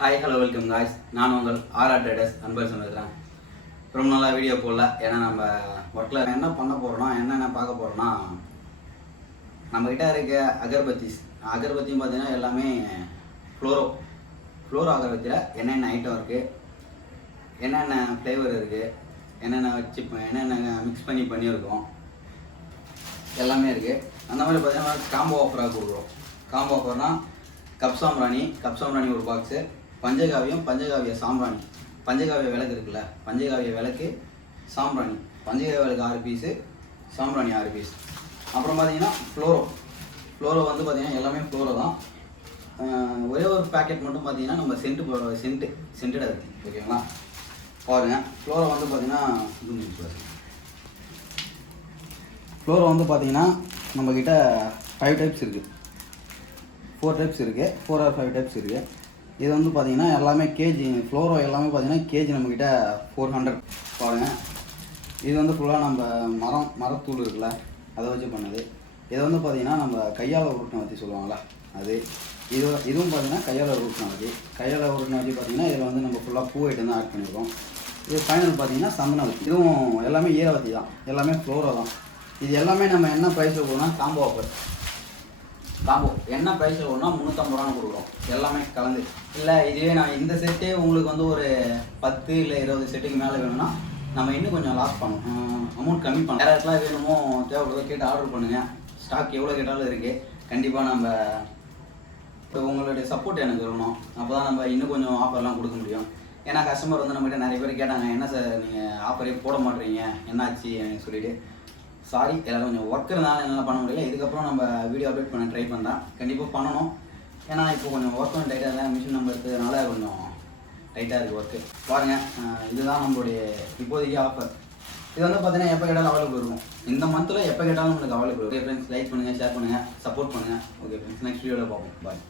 Hi hello welcome guys நான் உங்கள் RR traders அன்பர் சொல்லிருக்கிறேன் ரொம்ப நல்லா வீடியோ போடல. ஏன்னா நம்ம ஒர்க்கில் என்ன பண்ண போகிறோம்னா என்னென்ன பார்க்க போகிறோம்னா நம்மக்கிட்ட இருக்க அகர்பத்திஸ் அகர்பத்தியும் பார்த்தீங்கன்னா எல்லாமே ஃப்ளோரோ ஃப்ளோரோ அகர்பத்தியில் என்னென்ன ஐட்டம் இருக்குது என்னென்ன ஃப்ளேவர் இருக்குது என்னென்ன வச்சு என்னென்ன மிக்ஸ் பண்ணி பண்ணியிருக்கோம் எல்லாமே இருக்குது அந்த மாதிரி பார்த்தீங்கன்னா காம்போ ஆஃபராக கொடுக்குறோம். காம்போ ஆஃபர்னால் கப் கப்சாம்ராணி ஒரு பாக்ஸு பஞ்சகாவியம் பஞ்சகாவிய சாம்பிராணி. பஞ்சகாவிய விளக்கு இருக்குல்ல பஞ்சகாவிய விளக்கு சாம்பிராணி. பஞ்சகாவிய விளக்கு ஆறு பீஸு சாம்பிராணி ஆறு பீஸ் அப்புறம் பார்த்தீங்கன்னா ஃப்ளோரோ ஃப்ளோரோ வந்து பார்த்தீங்கன்னா எல்லாமே ஃப்ளோரோ தான். ஒரே ஒரு பேக்கெட் மட்டும் பார்த்தீங்கன்னா நம்ம சென்ட்டு போடுற சென்ட்டு சென்டட் இருக்குது ஓகேங்களா? பாருங்கள் ஃப்ளோரோ வந்து பார்த்தீங்கன்னா ஃப்ளோரோ வந்து பார்த்தீங்கன்னா நம்மக்கிட்ட ஃபைவ் டைப்ஸ் இருக்குது ஃபோர் டைப்ஸ் இருக்குது ஃபோர் ஆர் ஃபைவ் டைப்ஸ் இருக்குது இது வந்து பார்த்தீங்கன்னா எல்லாமே கேஜி ஃப்ளோரோ எல்லாமே பார்த்தீங்கன்னா கேஜி நம்மக்கிட்ட ஃபோர் ஹண்ட்ரட் பாருங்கள் இது வந்து ஃபுல்லாக நம்ம மரம் மரத்தூள் இருக்குல்ல அதை வச்சு பண்ணது. இதை வந்து பார்த்தீங்கன்னா நம்ம கையால் உருட்டின வச்சு சொல்லுவாங்கள்ல அது. இது இதுவும் பார்த்தீங்கன்னா கையால் உருட்டின வச்சு. கையால் உருட்டின வச்சு பார்த்தீங்கன்னா இதில் வந்து நம்ம ஃபுல்லாக பூ ஐட்டம் தான் ஆட் பண்ணியிருக்கோம் இது ஃபைனல் பார்த்தீங்கன்னா சந்தன வச்சு. இதுவும் எல்லாமே ஈரவத்தி தான். எல்லாமே ஃப்ளோரோ தான். இது எல்லாமே நம்ம என்ன ப்ரைஸில் போகணும்னா காம்போ ஆஃபர் காம்போ என்ன ப்ரைஸில் ஒன்றா முந்நூற்றம்பது ரூபான்னு கொடுக்குறோம். எல்லாமே கலந்து. இல்லை இதுவே நான் இந்த செட்டே உங்களுக்கு வந்து ஒரு பத்து இல்லை இருபது செட்டுக்கு மேலே வேணும்னா நம்ம இன்னும் கொஞ்சம் லாஸ் பண்ணும் அமௌண்ட் கம்மி பண்ண யாராச்சுலாம் வேணுமோ தேவைப்படுறதோ கேட்டு ஆர்டர் பண்ணுங்கள் ஸ்டாக் எவ்வளோ கேட்டாலும் இருக்குது கண்டிப்பாக நம்ம இப்போ உங்களுடைய சப்போர்ட் எனக்கு இருக்கணும் அப்போ தான் நம்ம இன்னும் கொஞ்சம் ஆஃபர்லாம் கொடுக்க முடியும். ஏன்னா கஸ்டமர் வந்து நம்மகிட்ட நிறைய பேர் கேட்டாங்க என்ன சார் நீங்கள் ஆஃபரே போட மாட்டேறீங்க? என்னாச்சு? அப்படின்னு சொல்லிட்டு. சாரி எல்லாரும் கொஞ்சம் ஒர்க் இருந்தாலும் என்னால் பண்ண முடியல. இதுக்கப்புறம் நம்ம வீடியோ அப்டேட் பண்ண ட்ரை பண்ணுறேன் கண்டிப்பாக பண்ணணும். ஏன்னா இப்போ கொஞ்சம் ஒர்க் ஒன் டைட்டாக இருந்தால் மிஷின் நம்ம இருக்கிறதுனால கொஞ்சம் டைட்டாக இருக்குது ஒர்க்கு பாருங்கள் இதுதான் நம்மளுடைய இப்போதைக்கு ஆஃபர் இது வந்து பார்த்தீங்கன்னா எப்போ கேட்டாலும் அவைலபிள் இருக்கும். இந்த மந்தில் எப்போ கேட்டாலும் உங்களுக்கு அவைலபிள் ஓகே ஃப்ரெண்ட்ஸ் லைக் பண்ணுங்கள் ஷேர் பண்ணுங்கள் சப்போர்ட் பண்ணுங்கள் ஓகே ஃப்ரெண்ட்ஸ் நெக்ஸ்ட் வீடியோவில் பார்ப்போம். பாய்